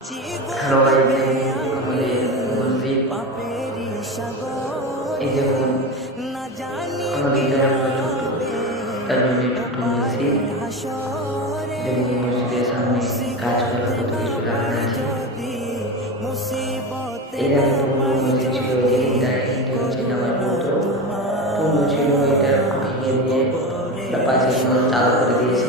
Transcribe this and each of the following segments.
ভাই দেখুন আমাদের মসজিদ এই দেখুন আমাদের যারা তার জন্য ছোট মসজিদ দেখুন, মসজিদের সামনে পাশে চালু করে দিয়েছে।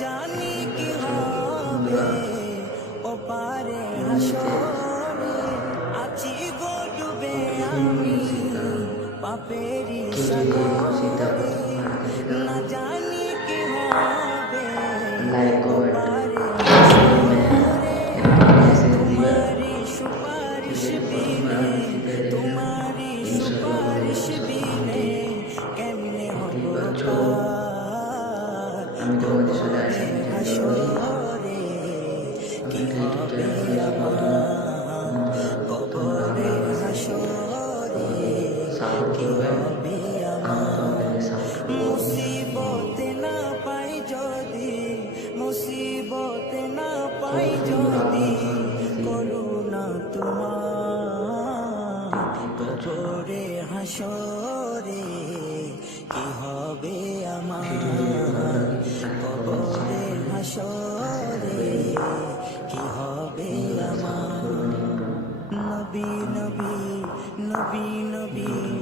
জানি কি হবে। ও পারে হাসরে আছি গো ডুবে আমি। পাপেরি সাগরে না জানি কি হবে। তোমারি সুপারিশ বিনে তোমারি সুপারিশ বিনে কেমনে হব আমি তোমাদের সাপোর্ট করবেন আমি তোমাদের সাপোর্ট মুসিবতে না পাই যদি মুসিবতে না পাই যদি করুণা তোমার। কবরে হাসরে কি হবে আমার? কবরে হাসরে কি হবে আমার? নবী নবী নবী নবী।